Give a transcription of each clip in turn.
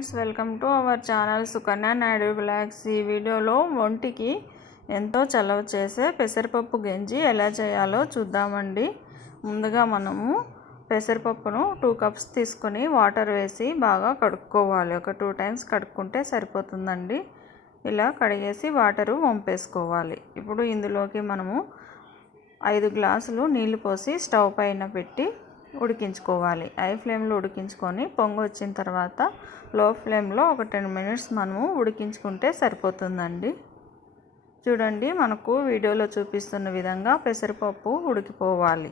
Friends welcome to our channel Sukanya Naidu blogs. ఈ వీడియోలో ఒంటికి ఎంతో చలవ చేసే పెసరపప్పు గంజి ఎలా చేయాలో చూద్దామండి. ముందుగా మనము పెసరపప్పును టూ కప్స్ తీసుకొని వాటర్ వేసి బాగా కడుక్కోవాలి. ఒక టూ టైమ్స్ కడుక్కుంటే సరిపోతుందండి. ఇలా కడిగేసి వాటరు వంపేసుకోవాలి. ఇప్పుడు ఇందులోకి మనము ఐదు గ్లాసులు నీళ్ళు పోసి స్టవ్ పైన పెట్టి ఉడికించుకోవాలి. హై ఫ్లేమ్లో ఉడికించుకొని పొంగు వచ్చిన తర్వాత లో ఫ్లేమ్లో ఒక టెన్ మినిట్స్ మనము ఉడికించుకుంటే సరిపోతుందండి. చూడండి మనకు వీడియోలో చూపిస్తున్న విధంగా పెసరపప్పు ఉడికిపోవాలి.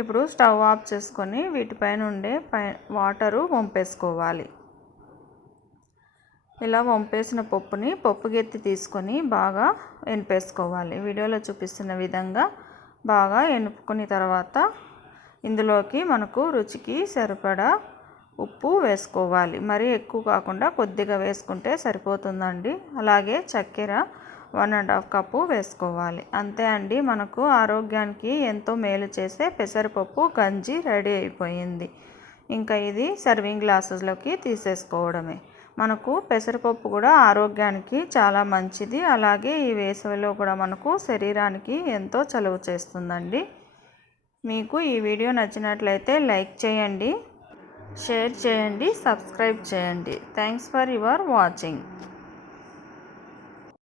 ఇప్పుడు స్టవ్ ఆఫ్ చేసుకొని వీటిపైన ఉండే పై వాటరు వంపేసుకోవాలి. ఇలా వంపేసిన పప్పుని పప్పు గెత్తి తీసుకొని బాగా ఎనిపేసుకోవాలి వీడియోలో చూపిస్తున్న విధంగా బాగా ఎనుపుకున్న తర్వాత ఇందులోకి మనకు రుచికి సరిపడా ఉప్పు వేసుకోవాలి. మరీ ఎక్కువ కాకుండా కొద్దిగా వేసుకుంటే సరిపోతుందండి. అలాగే చక్కెర వన్ అండ్ హాఫ్ కప్పు వేసుకోవాలి. అంతే అండి మనకు ఆరోగ్యానికి ఎంతో మేలు చేసే పెసరపప్పు గంజి రెడీ అయిపోయింది. ఇంకా ఇది సర్వింగ్ గ్లాసెస్లోకి తీసేసుకోవడమే. మనకు పెసరపప్పు కూడా ఆరోగ్యానికి చాలా మంచిది. అలాగే ఈ వేసవిలో కూడా మనకు శరీరానికి ఎంతో చలువ చేస్తుందండి. మీకు ఈ వీడియో నచ్చినట్లయితే లైక్ చేయండి షేర్ చేయండి సబ్స్క్రైబ్ చేయండి. Thanks for your watching.